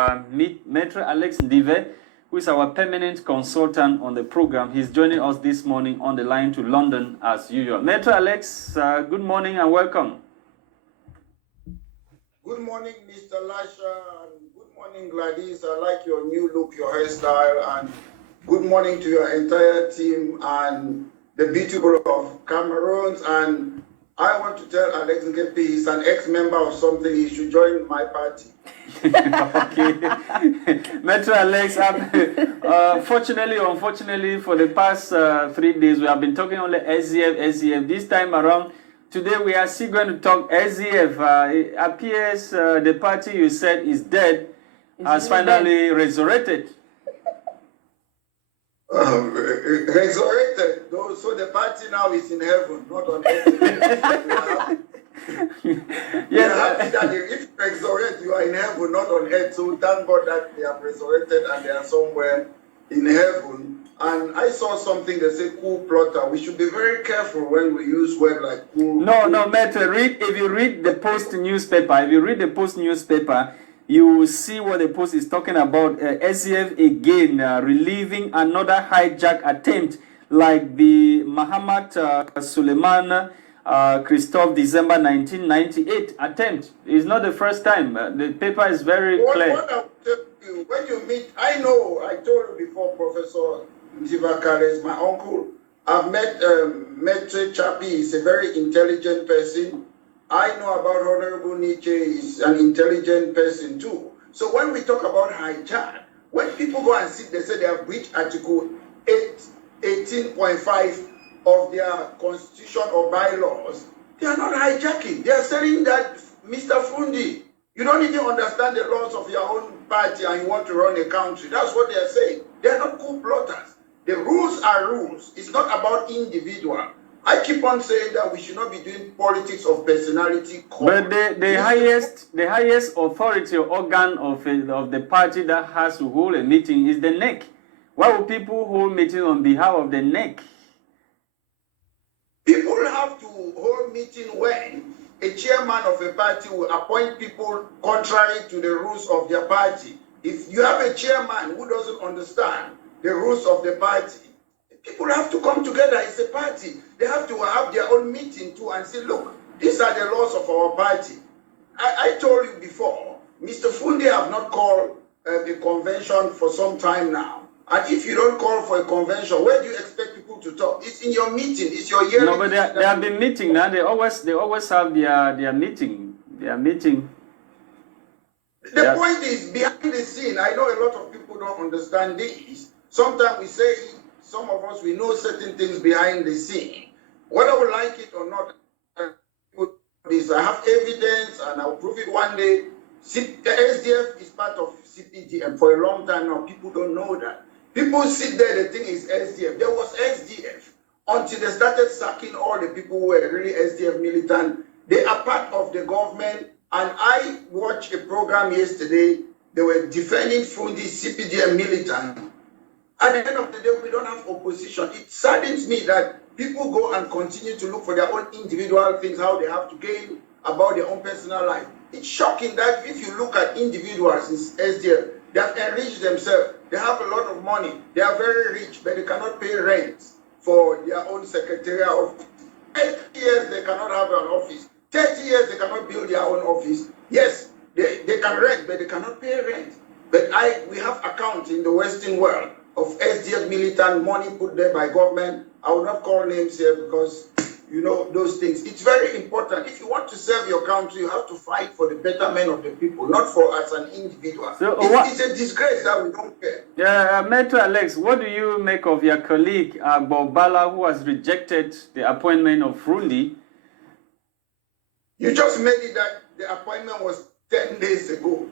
MaitreANL On SDF, who is our permanent consultant on the program. He's joining us this morning on the line to London as usual. MaitreANL, good morning and welcome. Good morning, Mr. Lasha, and good morning, Gladys. I like your new look, your hairstyle, and good morning to your entire team and the beautiful of Cameroons. And I want to tell Alex Ngepi, he's an ex-member of something, he should join my party. Okay. MaitreANL, fortunately or unfortunately, for the past 3 days, we have been talking only SDF. This time around, today we are still going to talk SDF. It appears the party you said is dead has finally resurrected. Resurrected, so the party now is in heaven, not on earth. Yes, if you resurrect, you are in heaven, not on earth. So thank God that they have resurrected and they are somewhere in heaven. And I saw something that said coup plotter. We should be very careful when we use words like coup. No, Maitre, if you read the Post newspaper, you will see what the Post is talking about. SDF again relieving another hijack attempt like the Muhammad Suleiman Christophe December 1998 attempt. It's not the first time. The paper is very clear. What I will tell you, when you meet, I know, I told you before, Professor Ntivakare is my uncle. I've met Maitre Chapi, he's a very intelligent person. I know about Honorable Nietzsche, he's an intelligent person too. So when we talk about hijack, when people go and sit, they say they have breached Article 18.5 of their constitution or bylaws, they are not hijacking. They are saying that, Mr. Fundi, you don't even understand the laws of your own party and you want to run a country. That's what they are saying. They are not coup plotters. The rules are rules. It's not about individual. I keep on saying that we should not be doing politics of personality. But the highest authority or organ of the party that has to hold a meeting is the NEC. Why would people hold meeting on behalf of the NEC? People have to hold meeting when a chairman of a party will appoint people contrary to the rules of their party. If you have a chairman who doesn't understand the rules of the party, people have to come together as a party. They have to have their own meeting too and say, look, these are the laws of our party. I told you before, Mr. Fundi have not called a convention for some time now. And if you don't call for a convention, where do you expect people to talk? It's in your meeting. It's your yearly. No, but they have been meeting now. They always have their meeting. Their meeting. The point is, behind the scene, I know a lot of people don't understand this. Sometimes we say, some of us, we know certain things behind the scene. Whether we like it or not, I have evidence and I'll prove it one day. The SDF is part of CPG, and for a long time now, people don't know that. People sit there, they think it's SDF. There was SDF until they started sacking all the people who were really SDF militant. They are part of the government. And I watched a program yesterday. They were defending Fundi CPDM militant. At the end of the day, we don't have opposition. It saddens me that people go and continue to look for their own individual things, how they have to gain about their own personal life. It's shocking that if you look at individuals in SDF, they have enriched themselves. They have a lot of money. They are very rich, but they cannot pay rent for their own secretariat office. 8 years, they cannot have an office. 30 years, they cannot build their own office. Yes, they can rent, but they cannot pay rent. But we have accounts in the Western world of SDF militant money put there by government. I will not call names here because you know those things. It's very important. If you want to serve your country, you have to fight for the betterment of the people, not for as an individual. So it's a disgrace that we don't care. MaitreANL, what do you make of your colleague Bobala, who has rejected the appointment of Fundi? You just made it that the appointment was 10 days ago.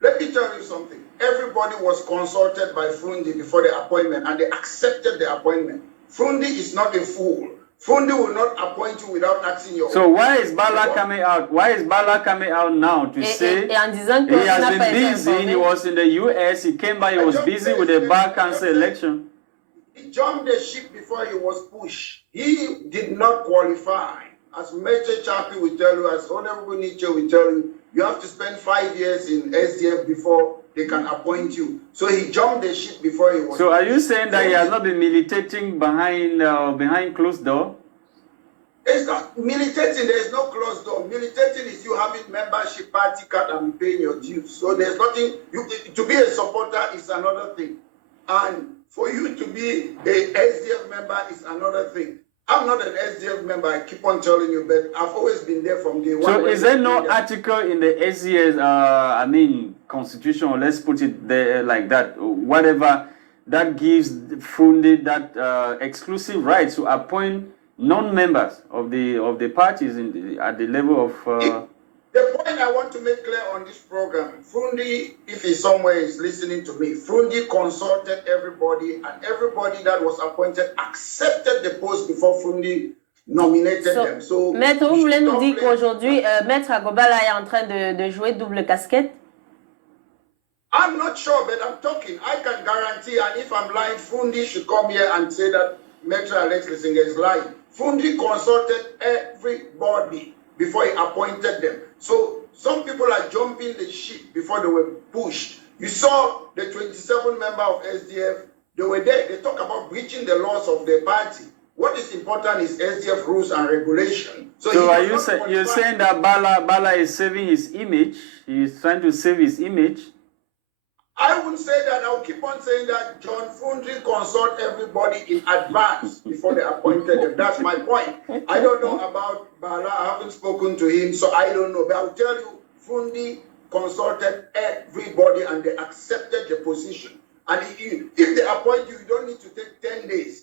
Let me tell you something. Everybody was consulted by Fundi before the appointment, and they accepted the appointment. Fundi is not a fool. Fundi will not appoint you without asking your. So why is Bala coming out? Why is Bala coming out now to say he has been busy? He was in the US. He came back. He was busy with the bar council election. He jumped the ship before he was pushed. He did not qualify. As Maitre Chapi will tell you, as Honorable Nietzsche will tell you, you have to spend 5 years in SDF before they can appoint you. So he jumped the ship before he was. So are you saying that he has not been militating behind closed door? It's not militating, there's no closed door. Militating is you having membership party card and paying your dues. So there's nothing, to be a supporter is another thing. And for you to be a SDF member is another thing. I'm not an SDF member, I keep on telling you, but I've always been there from day one. So is there no article in the SDF, constitution, or let's put it there like that, whatever, that gives Fundi that exclusive right to appoint non-members of the parties at the level of... The point I want to make clear on this program, Fundi, if he's somewhere is listening to me, Fundi consulted everybody, and everybody that was appointed accepted the post before Fundi nominated them. So, Maître, vous voulez nous dire qu'aujourd'hui, Maître Agobala est en train de jouer double casquette? I'm not sure, but I'm talking. I can guarantee, and if I'm lying, Fundi should come here and say that Maitre Alex Lisinger is lying. Fundi consulted everybody before he appointed them. So some people are jumping the ship before they were pushed. You saw the 27 members of SDF, they were there. They talk about breaching the laws of their party. What is important is SDF rules and regulation. So are you're saying that Bala is saving his image? He's trying to save his image? I wouldn't say that. I'll keep on saying that John Fundi consult everybody in advance before they appointed him. That's my point. I don't know about Bala. I haven't spoken to him, so I don't know. But I'll tell you, Fundi consulted everybody and they accepted the position. And if they appoint you, you don't need to take 10 days.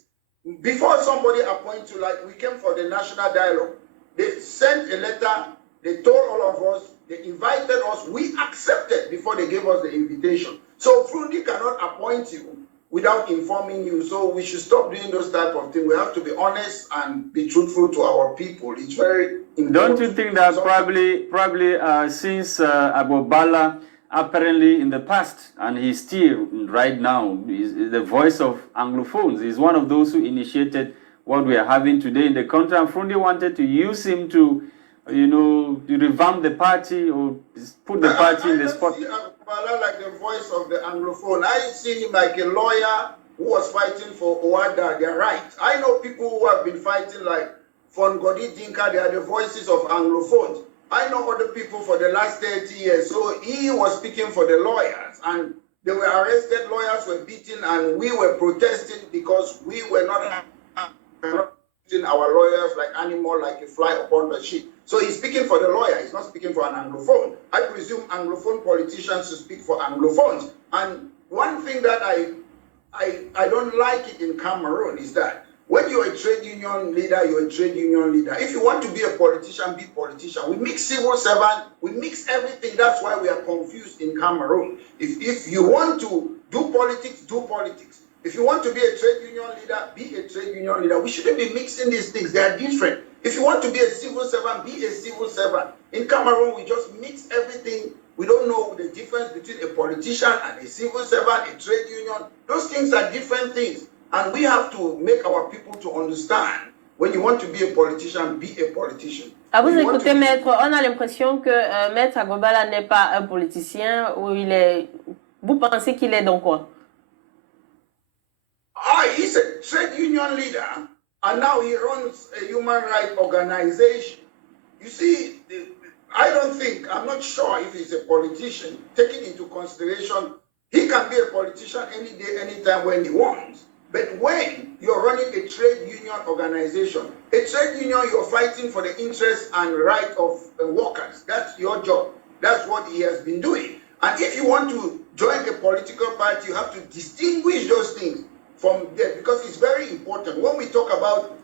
Before somebody appoints you, like we came for the national dialogue, they sent a letter, they told all of us, they invited us, we accepted before they gave us the invitation. So Fundi cannot appoint you without informing you. So we should stop doing those type of things. We have to be honest and be truthful to our people. It's very important. Don't you think that probably since Agobala apparently in the past, and he's still right now, is the voice of Anglophones. He's one of those who initiated what we are having today in the country, and Fundi wanted to use him to, to revamp the party or put the party in the spot. I see Agobala like the voice of the Anglophone. I see him like a lawyer who was fighting for Owada, their rights. I know people who have been fighting like Fongodi Dinka, they are the voices of Anglophones. I know other people for the last 30 years. So he was speaking for the lawyers, and they were arrested, lawyers were beaten, and we were protesting because we were not treating our lawyers like animals, like a fly upon the sheet. So he's speaking for the lawyer, he's not speaking for an Anglophone. I presume Anglophone politicians should speak for Anglophones. And one thing that I don't like it in Cameroon is that when you're a trade union leader, you're a trade union leader. If you want to be a politician, be a politician. We mix civil servant, we mix everything. That's why we are confused in Cameroon. If you want to do politics, do politics. If you want to be a trade union leader, be a trade union leader. We shouldn't be mixing these things. They are different. If you want to be a civil servant, be a civil servant. In Cameroon, we just mix everything. We don't know the difference between a politician and a civil servant, a trade union. Those things are different things. And we have to make our people to understand, when you want to be a politician, be a politician. À vous écouter, Maître, on a l'impression que Maître Agobala n'est pas un politicien, ou il est... Vous pensez qu'il est donc quoi? He's a trade union leader, and now he runs a human rights organization. You see, I'm not sure if he's a politician. Taking into consideration, he can be a politician any day, anytime when he wants. But when you're running a trade union organization, a trade union, you're fighting for the interests and rights of workers. That's your job. That's what he has been doing. And if you want to join a political party, you have to distinguish those things from there, because it's very important. When we talk about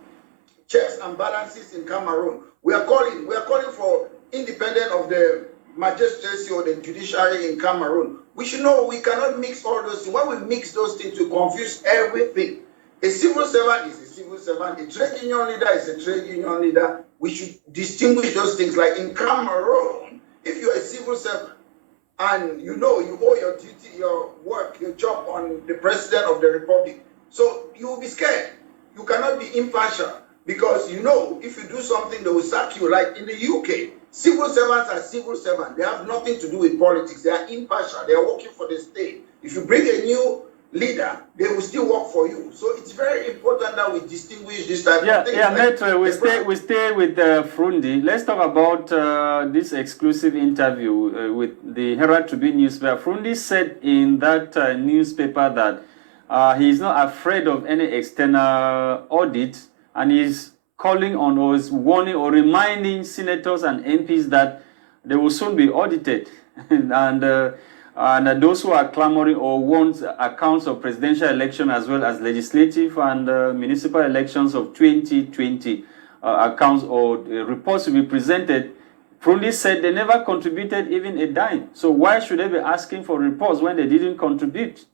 checks and balances in Cameroon, we are calling for independence of the magistracy or the judiciary in Cameroon. We should know we cannot mix all those things. When we mix those things, we confuse everything. A civil servant is a civil servant. A trade union leader is a trade union leader. We should distinguish those things. Like in Cameroon, if you're a civil servant and you owe your duty, your work, your job on the president of the republic, so you will be scared. You cannot be impartial because if you do something, they will sack you. Like in the UK, Civil servants are civil servants. They have nothing to do with politics. They are impartial. They are working for the state. If you bring a new leader, they will still work for you. So it's very important that we distinguish this type of thing. Yeah, Maitre, we stay with Frundi. Let's talk about this exclusive interview with the Herald Tribune newspaper. Frundi said in that newspaper that he is not afraid of any external audit, and he's calling on or is warning or reminding senators and MPs that they will soon be audited. and those who are clamoring or want accounts of presidential election as well as legislative and municipal elections of 2020 accounts or reports to be presented, Frundi said they never contributed even a dime. So why should they be asking for reports when they didn't contribute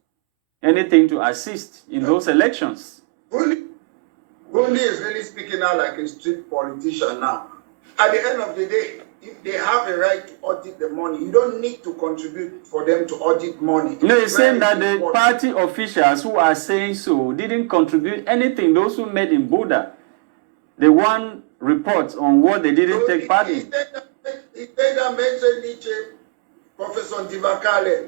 anything to assist in those elections? Frundi is really speaking out like a street politician now. At the end of the day, if they have a right to audit the money, you don't need to contribute for them to audit money. No, he's saying that the party officials who are saying so didn't contribute anything. Those who met in Buda, they want reports on what they didn't take part in. He said that Maitre Nietzsche, Professor Divakale,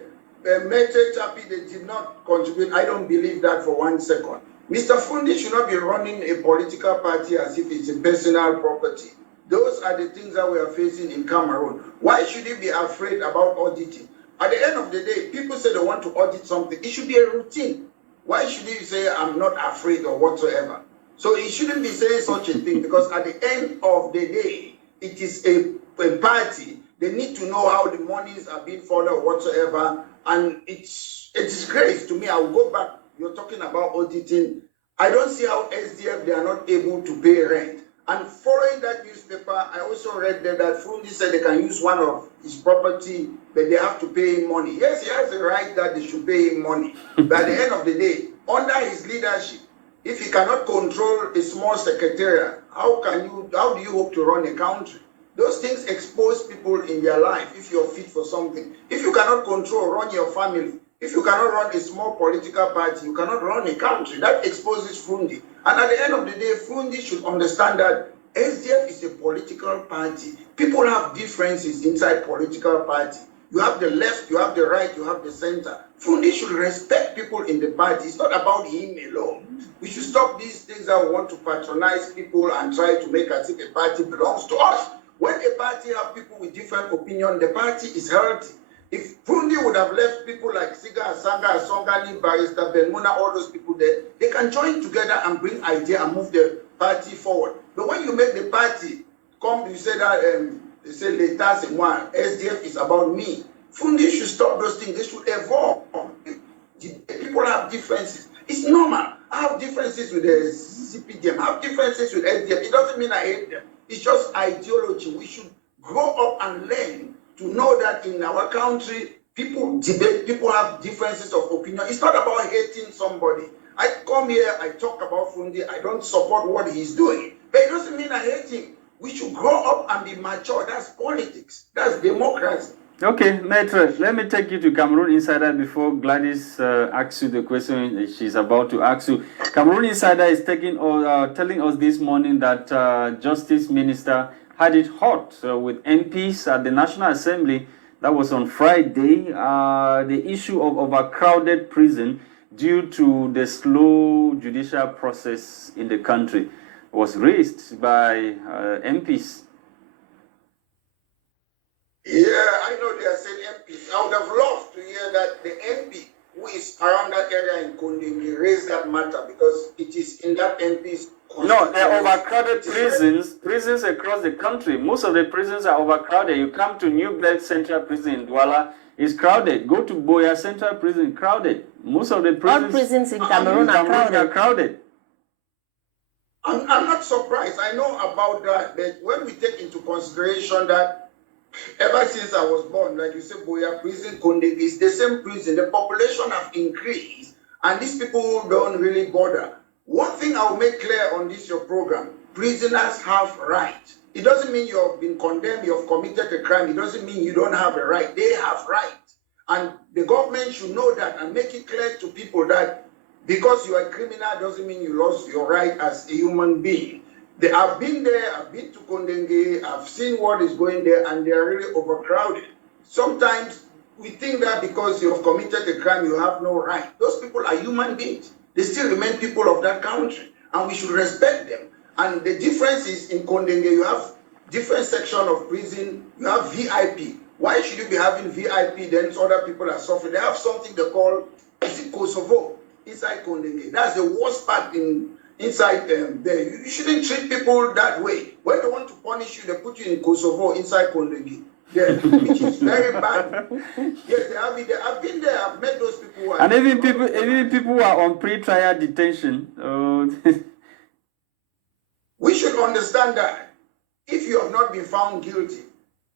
Maitre Chapi, they did not contribute. I don't believe that for 1 second. Mr. Frundi should not be running a political party as if it's a personal property. Those are the things that we are facing in Cameroon. Why should he be afraid about auditing? At the end of the day, people say they want to audit something. It should be a routine. Why should he say, I'm not afraid or whatsoever? So he shouldn't be saying such a thing, because at the end of the day, it is a party. They need to know how the monies are being followed or whatsoever. And it's a disgrace to me. I will go back. You're talking about auditing. I don't see how SDF, they are not able to pay rent. And following that newspaper, I also read that Frundi said they can use one of his property, but they have to pay him money. Yes, he has the right that they should pay him money. But at the end of the day, under his leadership, if he cannot control a small secretariat, how do you hope to run a country? Those things expose people in their life if you're fit for something. If you cannot run your family, if you cannot run a small political party, you cannot run a country. That exposes Frundi. And at the end of the day, Frundi should understand that SDF is a political party. People have differences inside political party. You have the left, you have the right, you have the center. Frundi should respect people in the party. It's not about him alone. We should stop these things that we want to patronize people and try to make as if a party belongs to us. When a party have people with different opinion, the party is healthy. If Frundi would have left people like Siga, Asanga, Asongani, Barrister, Benmuna, all those people there, they can join together and bring idea and move the party forward. But when you make the party come, you say that they say l'État c'est moi, SDF is about me. Frundi should stop those things. They should evolve. People have differences. It's normal. I have differences with the CPDM. I have differences with SDF. It doesn't mean I hate them. It's just ideology. We should grow up and learn to know that in our country, people debate, people have differences of opinion. It's not about hating somebody. I come here, I talk about Frundi, I don't support what he's doing. But it doesn't mean I hate him. We should grow up and be mature. That's politics. That's democracy. Okay, Maitre, let me take you to Cameroon Insider before Gladys asks you the question she's about to ask you. Cameroon Insider is telling us this morning that Justice Minister had it hot with MPs at the National Assembly. That was on Friday. The issue of overcrowded prison due to the slow judicial process in the country was raised by MPs. Yeah, I know they are saying MPs. I would have loved to hear that the MP who is around that area in Kondingi raised that matter, because it is in that MP's. No, they're overcrowded prisons across the country. Most of the prisons are overcrowded. You come to New Belt Central Prison in Douala, it's crowded. Go to Boya Central Prison, crowded. Most of the prisons, all prisons in Cameroon are crowded. I'm not surprised. I know about that, but when we take into consideration that ever since I was born, like you said, Boya Prison, Konde, is the same prison. The population have increased, and these people don't really bother. One thing I'll make clear on this your program: prisoners have rights. It doesn't mean you have been condemned, you have committed a crime. It doesn't mean you don't have a right. They have rights, and the government should know that and make it clear to people that because you are a criminal doesn't mean you lost your right as a human being. I've been there, I've been to Kondenge, I've seen what is going there, and they are really overcrowded. Sometimes we think that because you have committed a crime, you have no right. Those people are human beings. They still remain people of that country, and we should respect them. And the difference is in Kondenge, you have different section of prison, you have VIP. Why should you be having VIP, then other people are suffering? They have something they call, is it Kosovo, inside Kondenge. That's the worst part inside there. You shouldn't treat people that way. When they want to punish you, they put you in Kosovo, inside Kondenge. There, which is very bad. Yes, they have it there. I've been there, I've met those people. And even people who are on pre-trial detention. We should understand that if you have not been found guilty,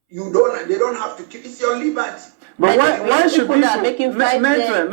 they don't have to kill. It's your liberty. But why should people, Maitre,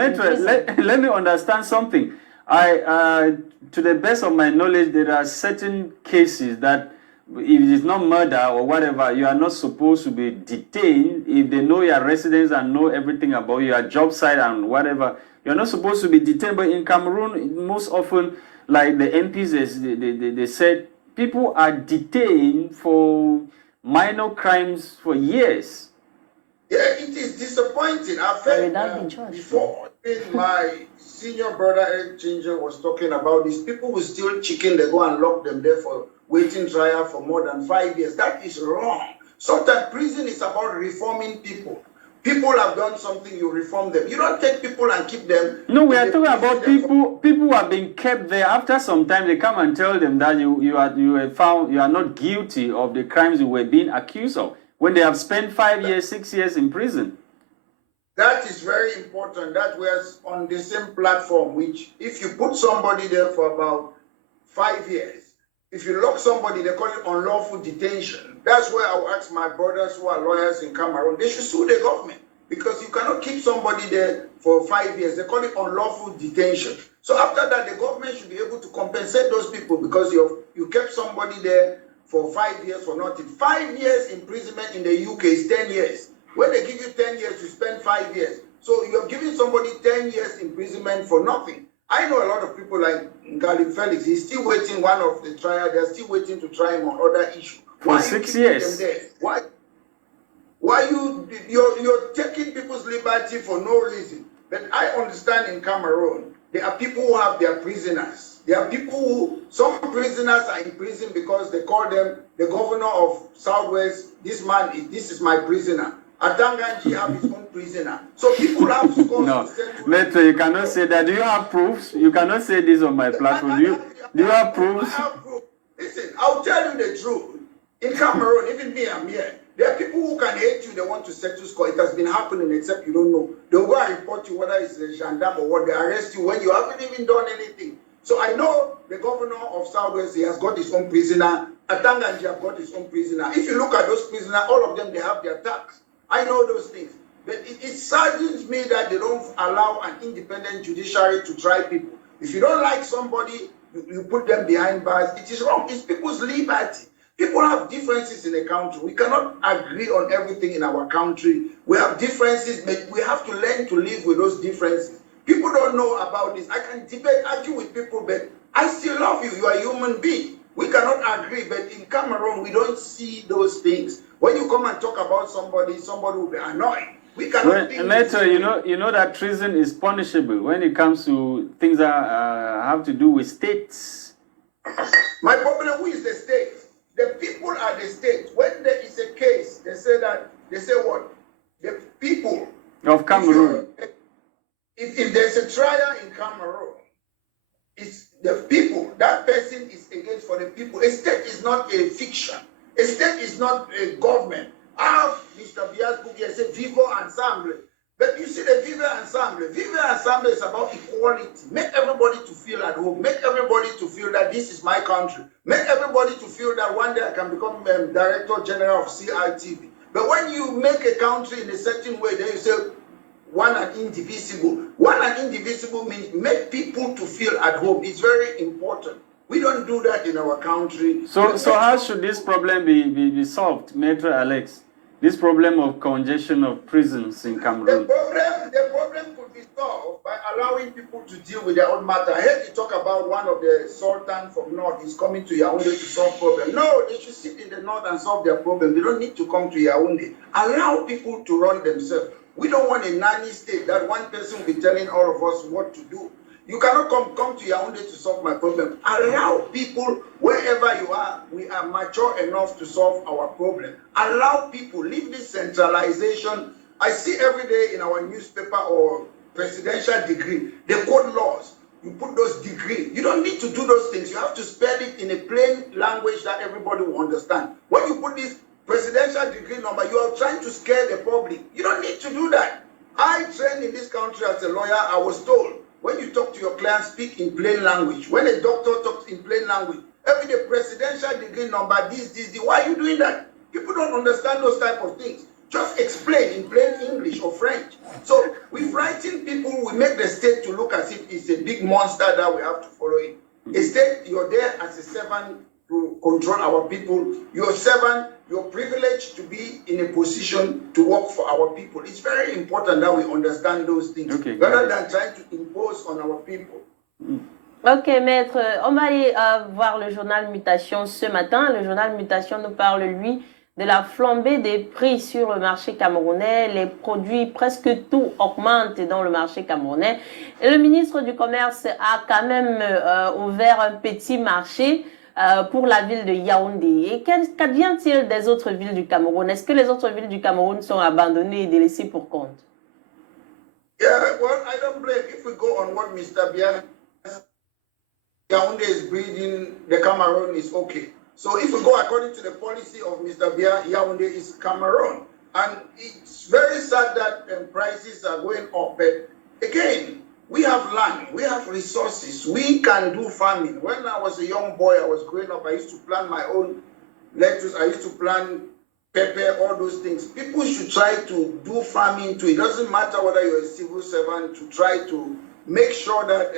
let me understand something. To the best of my knowledge, there are certain cases that if it is not murder or whatever, you are not supposed to be detained. If they know your residence and know everything about your job site and whatever, you're not supposed to be detained. But in Cameroon, most often, like the MPs, they said people are detained for minor crimes for years. Yeah, it is disappointing. I've heard before, my senior brother Eric Ginger was talking about this. People will steal chicken, they go and lock them there for waiting trial for more than 5 years. That is wrong. Sometimes prison is about reforming people. People have done something, you reform them. You don't take people and keep them. No, we are talking about people who are being kept there. After some time, they come and tell them that you are not guilty of the crimes you were being accused of, when they have spent 5 years, 6 years in prison. That is very important. That was on the same platform, which if you put somebody there for about 5 years, if you lock somebody, they call it unlawful detention. That's where I will ask my brothers who are lawyers in Cameroon, they should sue the government, because you cannot keep somebody there for 5 years. They call it unlawful detention. So after that, the government should be able to compensate those people, because you kept somebody there for 5 years for nothing. 5 years imprisonment in the UK is 10 years. When they give you 10 years, you spend 5 years. So you're giving somebody 10 years imprisonment for nothing. I know a lot of people like Ngali Felix, he's still waiting one of the trial, they're still waiting to try him on other issues. For 6 years. Them there? Why you're taking people's liberty for no reason? But I understand in Cameroon, there are people who have their prisoners. There are people who, some prisoners are in prison because they call them the governor of Southwest, this is my prisoner. Atanganji have his own prisoner. So people have to go. No, Maitre, you cannot say that. Do you have proofs? You cannot say this on my platform. Do you have proofs? I have proof. Listen, I'll tell you the truth. In Cameroon, even me, I'm here. There are people who can hate you, they want to settle score. It has been happening, except you don't know. They'll go and report you, whether it's a gendarme or what, they arrest you when you haven't even done anything. So I know the governor of Southwest, he has got his own prisoner. Atanganji have got his own prisoner. If you look at those prisoners, all of them, they have their tax. I know those things. But it saddens me that they don't allow an independent judiciary to try people. If you don't like somebody, you put them behind bars. It is wrong. It's people's liberty. People have differences in the country. We cannot agree on everything in our country. We have differences, but we have to learn to live with those differences. People don't know about this. I can argue with people, but I still love you. You are a human being. We cannot agree, but in Cameroon, we don't see those things. When you come and talk about somebody will be annoyed. We cannot think. Maitre, you know that treason is punishable when it comes to things that have to do with states. My problem, who is the state? The people are the state. When there is a case, they say what? The people of Cameroon. If there's a trial in Cameroon, it's the people. That person is against for the people. A state is not a fiction. A state is not a government. Mr. Bias said Vivo Ensemble. But you see the Vivo Ensemble. Vivo Ensemble is about equality. Make everybody to feel at home. Make everybody to feel that this is my country. Make everybody to feel that one day I can become Director General of CITV. But when you make a country in a certain way, then you say one and indivisible. One and indivisible means make people to feel at home. It's very important. We don't do that in our country. So how should this problem be solved, Maitre Alex? This problem of congestion of prisons in Cameroon. The problem could be solved by allowing allowing people to deal with their own matter. I heard you talk about one of the sultan from North is coming to Yaoundé to solve problems. No, they should sit in the North and solve their problem. They don't need to come to Yaoundé. Allow people to run themselves. We don't want a nanny state that one person will be telling all of us what to do. You cannot come to Yaoundé to solve my problem. Allow people, wherever you are, we are mature enough to solve our problem. Allow people, leave this centralization. I see every day in our newspaper or presidential degree, they quote laws. You put those degrees. You don't need to do those things. You have to spell it in a plain language that everybody will understand. When you put this presidential degree number, you are trying to scare the public. You don't need to do that. I trained in this country as a lawyer. I was told, when you talk to your client, speak in plain language. When a doctor talks in plain language, every day presidential degree number, this. Why are you doing that? People don't understand those type of things. Just explain in plain English or French. So we frighten people, we make the state to look as if it's a big monster that we have to follow it. A state, you're there as a servant to control our people. You're a servant, you're privileged to be in a position to work for our people. It's very important that we understand those things, rather than trying to impose on our people. Ok, maître, on va aller voir le journal Mutation ce matin. Le journal Mutation nous parle, lui, de la flambée des prix sur le marché camerounais. Les produits, presque tout augmente dans le marché camerounais. Et le ministre du Commerce a quand même ouvert un petit marché pour la ville de Yaoundé. Et qu'advient-il des autres villes du Cameroun? Est-ce que les autres villes du Cameroun sont abandonnées et délaissées pour compte? Yeah, well, I don't blame. If we go on what Mr. Bian, Yaoundé is breathing, the Cameroon is okay. So if we go according to the policy of Mr. Biya, Yaoundé is Cameroon. And it's very sad that prices are going up. But again, we have land, we have resources, we can do farming. When I was a young boy, I was growing up, I used to plant my own lettuce, I used to plant pepper, all those things. People should try to do farming too. It doesn't matter whether you're a civil servant, to try to make sure that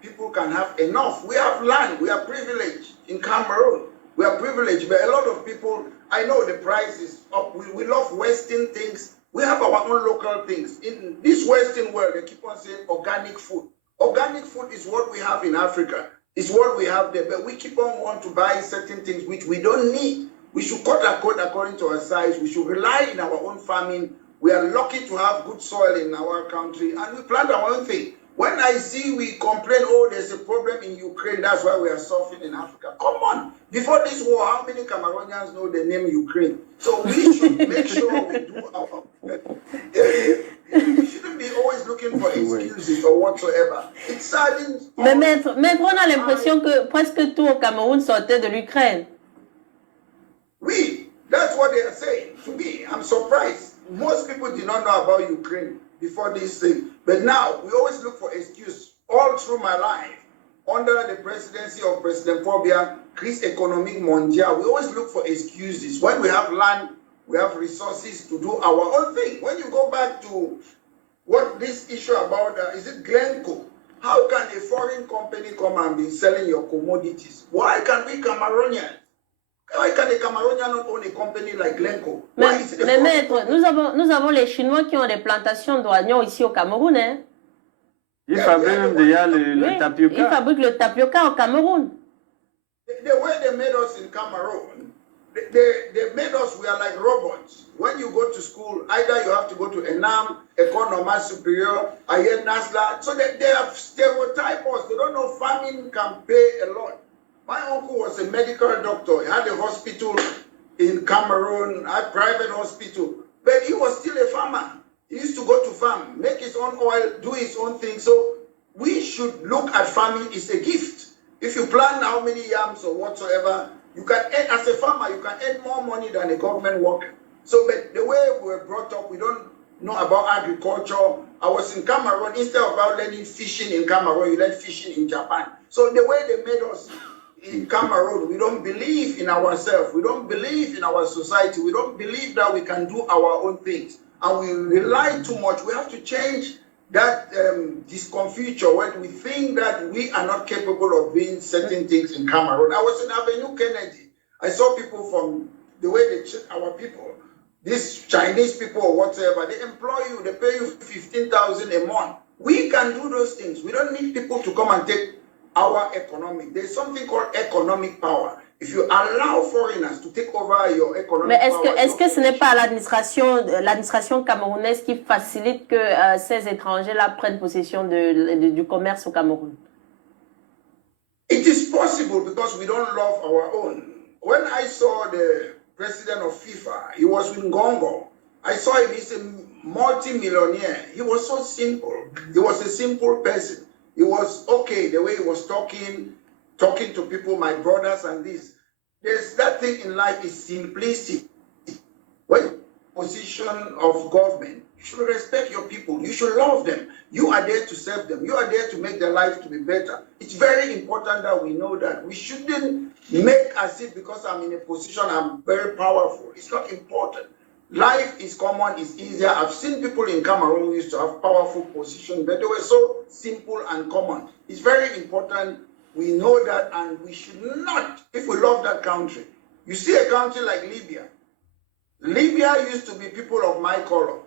people can have enough. We have land, we are privileged in Cameroon. We are privileged, but a lot of people, I know the price is up. We love Western things. We have our own local things. In this Western world, they keep on saying organic food. Organic food is what we have in Africa. It's what we have there, but we keep on wanting to buy certain things which we don't need. We should cut our coat according to our size. We should rely on our own farming. We are lucky to have good soil in our country, and we plant our own thing. When I see we complain, oh, there's a problem in Ukraine, that's why we are suffering in Africa. Come on. Before this war, how many Cameroonians know the name Ukraine? So we should make sure we do our... We shouldn't be always looking for excuses or whatsoever. It saddens... Mais maître, on a l'impression que presque tout au Cameroun sortait de l'Ukraine. Oui, that's what they are saying. To me, I'm surprised. Most people did not know about Ukraine before this thing. But now, we always look for excuse. All through my life, under the presidency of President Paul Biya, crise économique mondiale, we always look for excuses. When we have land, we have resources to do our own thing. When you go back to what this issue about, is it Glencore? How can a foreign company come and be selling your commodities? Why can we Cameroonians? Why can a Cameroonian not own a company like Glencore? Mais maître, nous avons les Chinois qui ont des plantations d'oignons ici au Cameroun. Hein? Ils fabriquent même déjà le tapioca. Ils fabriquent le tapioca au Cameroun. The way they made us in Cameroon, they made us, we are like robots. When you go to school, either you have to go to ENAM, École Normale Supérieure, Ayer Nasla. So they have stereotyped us. They don't know farming can pay a lot. My uncle was a medical doctor. He had a hospital in Cameroon, a private hospital. But he was still a farmer. He used to go to farm, make his own oil, do his own thing. So we should look at farming as a gift. If you plant how many yams or whatsoever, you can earn, as a farmer, you can earn more money than a government worker. So, but the way we were brought up, we don't know about agriculture. I was in Cameroon, instead of about learning fishing in Cameroon, you learn fishing in Japan. So the way they made us in Cameroon, we don't believe in ourselves. We don't believe in our society. We don't believe that we can do our own things. And we rely too much. We have to change that discomfiture when we think that we are not capable of doing certain things in Cameroon. I was in Avenue Kennedy. I saw people from the way they treat our people. These Chinese people or whatever, they employ you, they pay you 15,000 a month. We can do those things. We don't need people to come and take our economic. There's something called economic power. If you allow foreigners to take over your economic Mais power... est-ce que ce n'est pas l'administration camerounaise qui facilite que ces étrangers-là prennent possession du commerce au Cameroun? It is possible because we don't love our own. When I saw the president of FIFA, he was in Gongo. I saw him, he's a multi-millionaire. He was so simple. He was a simple person. He was okay, the way he was talking to people, my brothers and this. There's that thing in life is simplicity. When position of government, you should respect your people. You should love them. You are there to serve them. You are there to make their life to be better. It's very important that we know that. We shouldn't make as if because I'm in a position I'm very powerful. It's not important. Life is common, it's easier. I've seen people in Cameroon who used to have powerful positions, but they were so simple and common. It's very important we know that, and we should not, if we love that country. You see a country like Libya. Libya used to be people of my color,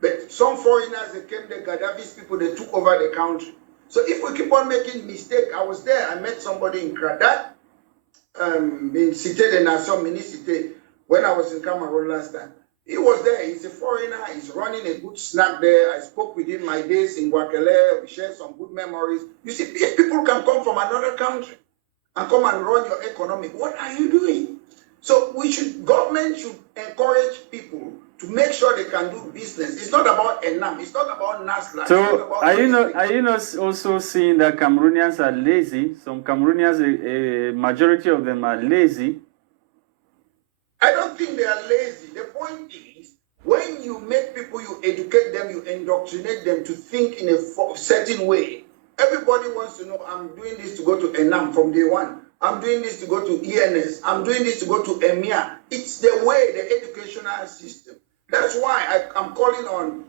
but some foreigners, they came, the Gaddafi's people, they took over the country. So if we keep on making mistakes, I was there, I met somebody in Kradat, in Cité des Nations, Mini-Cité, when I was in Cameroon last time. He was there, he's a foreigner, he's running a good snack there. I spoke with him my days in Guaquele, we shared some good memories. You see, if people can come from another country and come and run your economy, what are you doing? So government should encourage people to make sure they can do business. It's not about ENAM, it's not about NASLA. So are you not also seeing that Cameroonians are lazy? Some Cameroonians, a majority of them are lazy. I don't think they are lazy. The point is, when you make people, you educate them, you indoctrinate them to think in a certain way. Everybody wants to know, I'm doing this to go to ENAM from day one. I'm doing this to go to ENS. I'm doing this to go to EMEA. It's the way, the educational system. That's why I'm calling on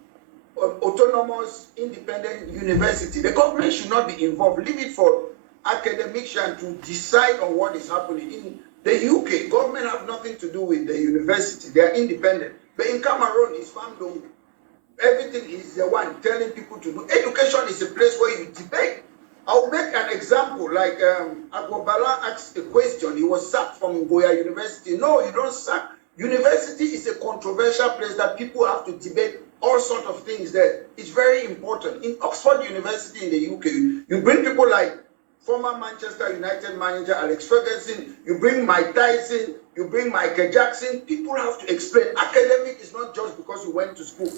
autonomous, independent university. The government should not be involved. Leave it for academicians to decide on what is happening. In the UK, government have nothing to do with the university. They are independent. But in Cameroon, it's family. Everything is the one telling people to do. Education is a place where you debate. I'll make an example, like Agbobala asked a question. He was sacked from Goya University. No, you don't sack. University is a controversial place that people have to debate all sorts of things there. It's very important. In Oxford University in the UK, you bring people like former Manchester United manager Alex Ferguson, you bring Mike Tyson, you bring Michael Jackson. People have to explain. Academic is not just because you went to school.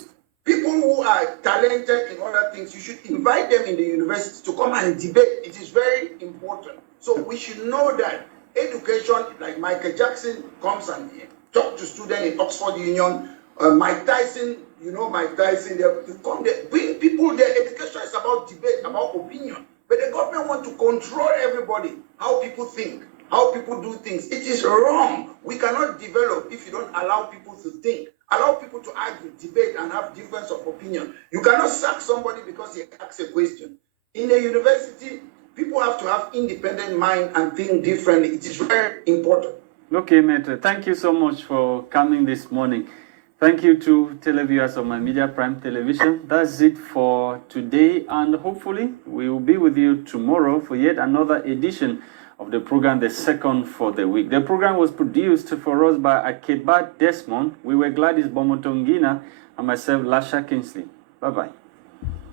People who are talented in other things, you should invite them in the university to come and debate. It is very important. So we should know that education, like Michael Jackson comes and talk to students in Oxford Union, Mike Tyson, you know Mike Tyson, they come there, bring people there. Education is about debate, about opinion. But the government wants to control everybody, how people think, how people do things. It is wrong. We cannot develop if you don't allow people to think, allow people to argue, debate, and have difference of opinion. You cannot sack somebody because he asks a question. In a university, people have to have independent mind and think differently. It is very important. Okay, Maitre, thank you so much for coming this morning. Thank you to televiewers of My Media Prime Television. That's it for today, and hopefully we will be with you tomorrow for yet another edition of the program, The Second for the Week. The program was produced for us by Akeba Desmond. We were Gladys Bomotongina and myself, Lasha Kingsley. Bye-bye.